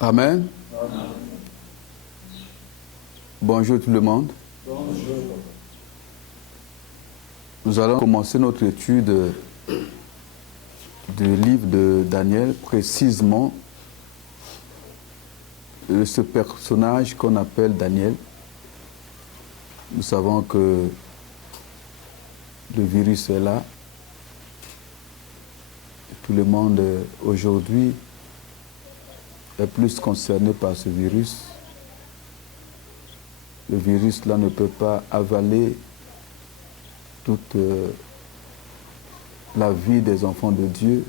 Amen. Bonjour tout le monde. Bonjour. Nous allons commencer notre étude du livre de Daniel, précisément de ce personnage qu'on appelle Daniel. Nous savons que le virus est là. Tout le monde aujourd'hui est plus concerné par ce virus. Le virus là ne peut pas avaler toute la vie des enfants de Dieu.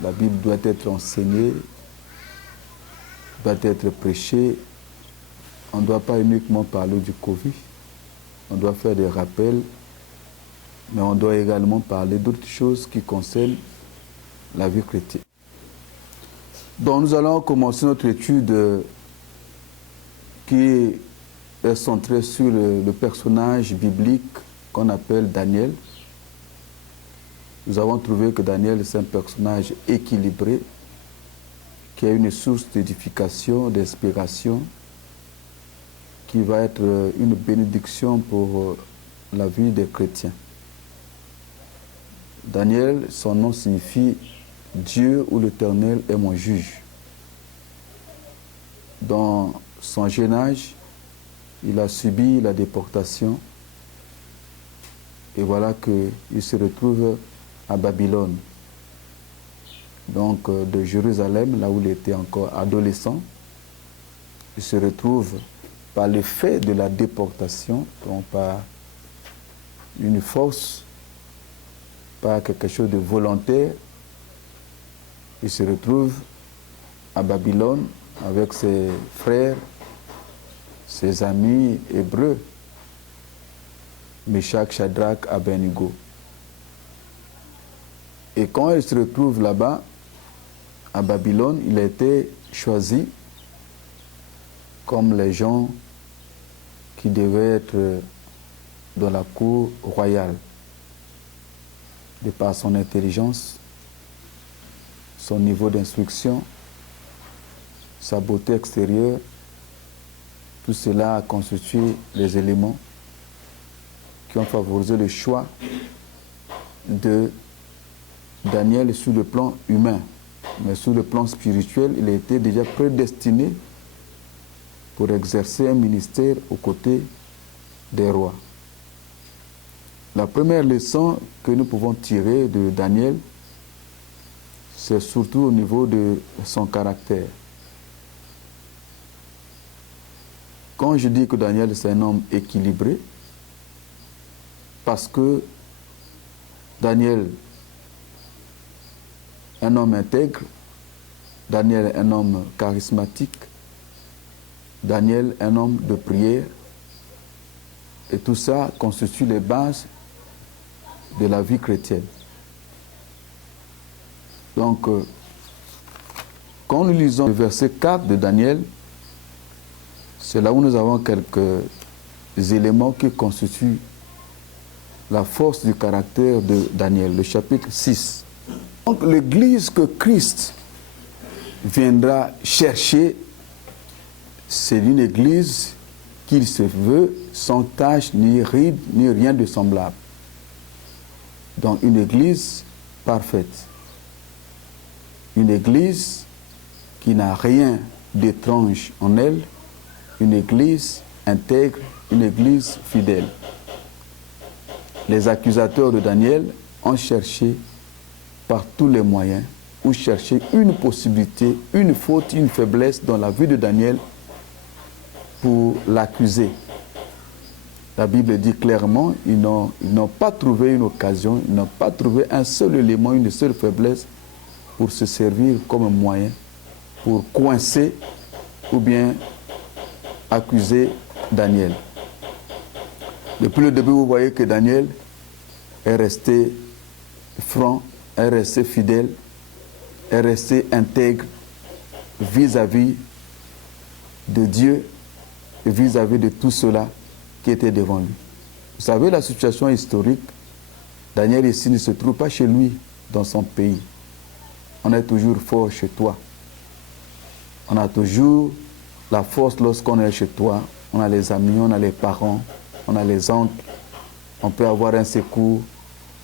La Bible doit être enseignée, doit être prêchée. On ne doit pas uniquement parler du Covid. On doit faire des rappels, mais on doit également parler d'autres choses qui concernent la vie chrétienne. Donc nous allons commencer notre étude qui est centrée sur le personnage biblique qu'on appelle Daniel. Nous avons trouvé que Daniel est un personnage équilibré, qui est une source d'édification, d'inspiration, qui va être une bénédiction pour la vie des chrétiens. Daniel, son nom signifie « Dieu ou l'Éternel est mon juge ». Dans son jeune âge, il a subi la déportation et voilà qu'il se retrouve à Babylone. Donc de Jérusalem, là où il était encore adolescent, il se retrouve par le fait de la déportation, donc par une force, par quelque chose de volontaire, il se retrouve à Babylone avec ses frères, ses amis hébreux, Meshach, Shadrach, Abednego. Et quand il se retrouve là-bas, à Babylone, il a été choisi comme les gens qui devaient être dans la cour royale, de par son intelligence, son niveau d'instruction, sa beauté extérieure. Tout cela a constitué les éléments qui ont favorisé le choix de Daniel sur le plan humain. Mais sur le plan spirituel, il a été déjà prédestiné pour exercer un ministère aux côtés des rois. La première leçon que nous pouvons tirer de Daniel, c'est surtout au niveau de son caractère. Quand je dis que Daniel c'est un homme équilibré, parce que Daniel, un homme intègre, Daniel, un homme charismatique, Daniel, un homme de prière, et tout ça constitue les bases de la vie chrétienne. Donc, quand nous lisons le verset 4 de Daniel, c'est là où nous avons quelques éléments qui constituent la force du caractère de Daniel, le chapitre 6. Donc l'église que Christ viendra chercher, c'est une église qu'il se veut sans tache, ni ride, ni rien de semblable. Donc une église parfaite. Une église qui n'a rien d'étrange en elle, une église intègre, une église fidèle. Les accusateurs de Daniel ont cherché par tous les moyens ou cherché une possibilité, une faute, une faiblesse dans la vie de Daniel pour l'accuser. La Bible dit clairement, ils n'ont pas trouvé une occasion, ils n'ont pas trouvé un seul élément, une seule faiblesse pour se servir comme moyen pour coincer ou bien accuser Daniel. Depuis le début, vous voyez que Daniel est resté franc, est resté fidèle, est resté intègre vis-à-vis de Dieu vis-à-vis de tout cela qui était devant lui. Vous savez, la situation historique, Daniel ici ne se trouve pas chez lui, dans son pays. On est toujours fort chez toi. On a toujours la force lorsqu'on est chez toi. On a les amis, on a les parents, on a les oncles. On peut avoir un secours.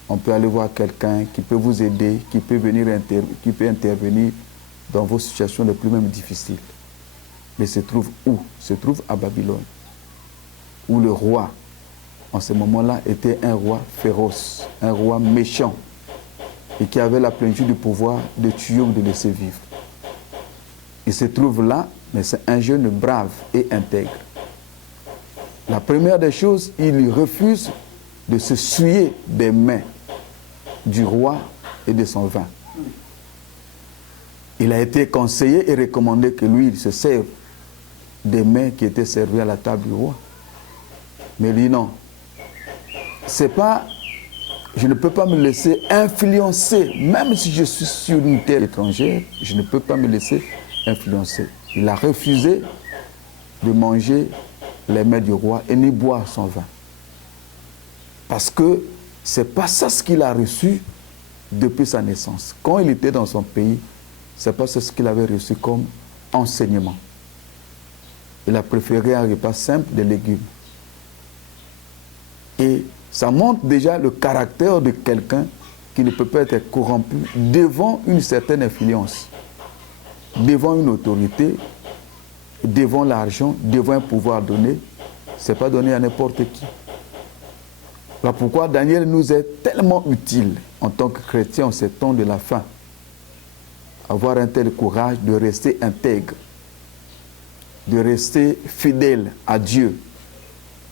On peut aller voir quelqu'un qui peut vous aider, qui peut intervenir dans vos situations les plus même difficiles. Mais se trouve où? Se trouve à Babylone, où le roi, en ce moment-là, était un roi féroce, un roi méchant, et qui avait la plénitude du pouvoir de tuer ou de laisser vivre. Il se trouve là, mais c'est un jeune brave et intègre. La première des choses, il refuse de se souiller des mains du roi et de son vin. Il a été conseillé et recommandé que lui, il se serve des mains qui étaient servies à la table du roi. Mais il dit non. C'est pas, je ne peux pas me laisser influencer, même si je suis sur une terre étrangère, je ne peux pas me laisser influencer. Il a refusé de manger les mains du roi et ni boire son vin. Parce que ce n'est pas ça ce qu'il a reçu depuis sa naissance. Quand il était dans son pays, ce n'est pas ce qu'il avait reçu comme enseignement. Il a préféré un repas simple de légumes. Et ça montre déjà le caractère de quelqu'un qui ne peut pas être corrompu devant une certaine influence, devant une autorité, devant l'argent, devant un pouvoir donné. Ce n'est pas donné à n'importe qui. Voilà pourquoi Daniel nous est tellement utile en tant que chrétien en ces temps de la fin. Avoir un tel courage de rester intègre, de rester fidèle à Dieu,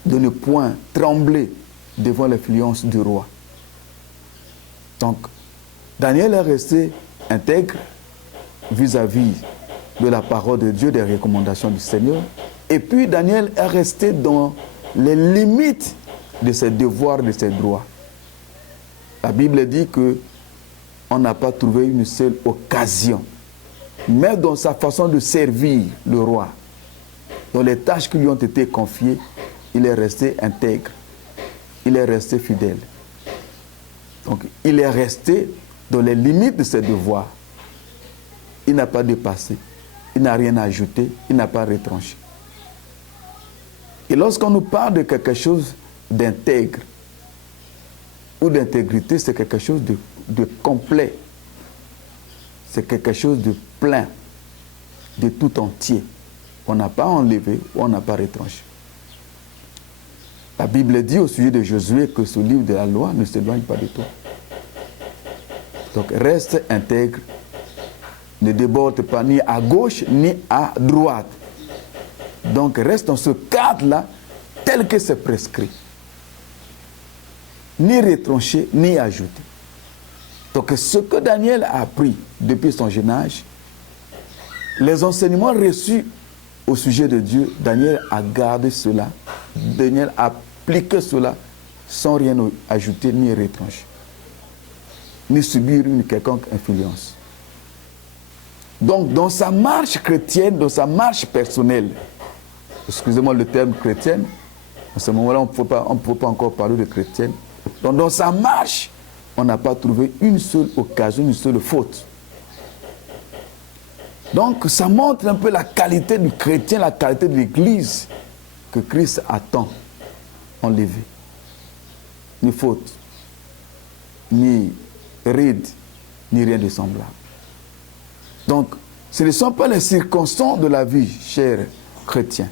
de ne point trembler devant l'influence du roi. Donc, Daniel est resté intègre vis-à-vis de la parole de Dieu, des recommandations du Seigneur. Et puis, Daniel est resté dans les limites de ses devoirs, de ses droits. La Bible dit que on n'a pas trouvé une seule occasion, mais dans sa façon de servir le roi, dans les tâches qui lui ont été confiées, il est resté intègre, il est resté fidèle. Donc, il est resté dans les limites de ses devoirs. Il n'a pas dépassé, il n'a rien ajouté, il n'a pas retranché. Et lorsqu'on nous parle de quelque chose d'intègre ou d'intégrité, c'est quelque chose de complet. C'est quelque chose de plein, de tout entier. On n'a pas enlevé ou on n'a pas retranché. La Bible dit au sujet de Josué que ce livre de la loi ne s'éloigne pas de toi. Donc reste intègre, ne déborde pas ni à gauche ni à droite. Donc reste dans ce cadre-là tel que c'est prescrit. Ni retranché, ni ajouté. Donc ce que Daniel a appris depuis son jeune âge, les enseignements reçus au sujet de Dieu, Daniel a gardé cela, Daniel a appliqué cela sans rien ajouter ni retrancher, ni subir une quelconque influence. Donc dans sa marche chrétienne, dans sa marche personnelle, excusez-moi le terme chrétienne, à ce moment-là on ne peut pas encore parler de chrétienne. Donc dans sa marche, on n'a pas trouvé une seule occasion, une seule faute. Donc ça montre un peu la qualité du chrétien, la qualité de l'Église que Christ attend enlever. Ni faute, ni ride, ni rien de semblable. Donc ce ne sont pas les circonstances de la vie, chers chrétiens,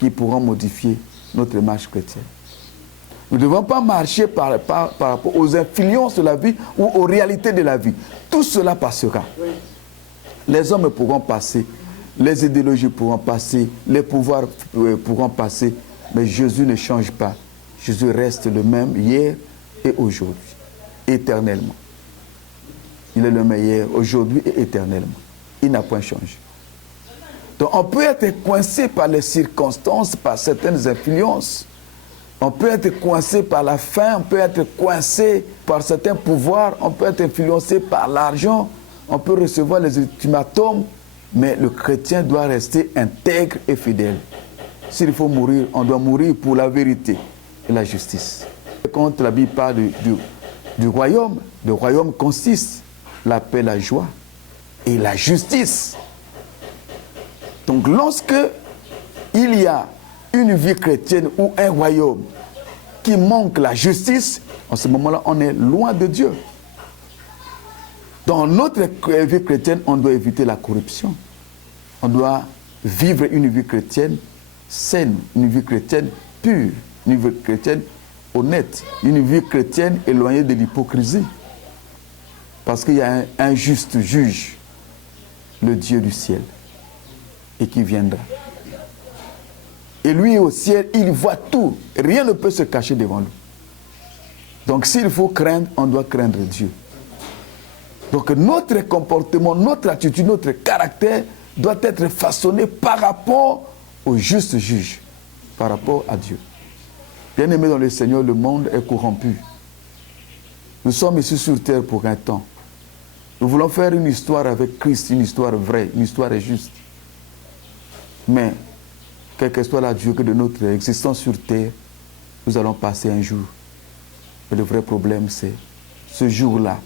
qui pourront modifier notre marche chrétienne. Nous ne devons pas marcher par rapport aux influences de la vie ou aux réalités de la vie. Tout cela passera. Oui. Les hommes pourront passer, les idéologies pourront passer, les pouvoirs pourront passer, mais Jésus ne change pas. Jésus reste le même hier et aujourd'hui, éternellement. Il est le même hier, aujourd'hui et éternellement. Il n'a point changé. Donc on peut être coincé par les circonstances, par certaines influences. On peut être coincé par la faim, on peut être coincé par certains pouvoirs, on peut être influencé par l'argent, on peut recevoir les ultimatums Mais le chrétien doit rester intègre et fidèle. S'il faut mourir, on doit mourir pour la vérité et la justice. Quand la Bible parle du royaume, le royaume consiste la paix, la joie et la justice. Donc lorsque il y a une vie chrétienne ou un royaume qui manque la justice, en ce moment-là, on est loin de Dieu. Dans notre vie chrétienne, on doit éviter la corruption. On doit vivre une vie chrétienne saine, une vie chrétienne pure, une vie chrétienne honnête, une vie chrétienne éloignée de l'hypocrisie. Parce qu'il y a un juste juge, le Dieu du ciel, et qui viendra. Et lui au ciel, il voit tout. Rien ne peut se cacher devant lui. Donc s'il faut craindre, on doit craindre Dieu. Donc notre comportement, notre attitude, notre caractère doit être façonné par rapport au juste juge, par rapport à Dieu. Bien-aimés dans le Seigneur, le monde est corrompu. Nous sommes ici sur terre pour un temps. Nous voulons faire une histoire avec Christ, une histoire vraie, une histoire juste. Mais, quelle que soit la durée de notre existence sur terre, nous allons passer un jour. Mais le vrai problème, c'est ce jour-là.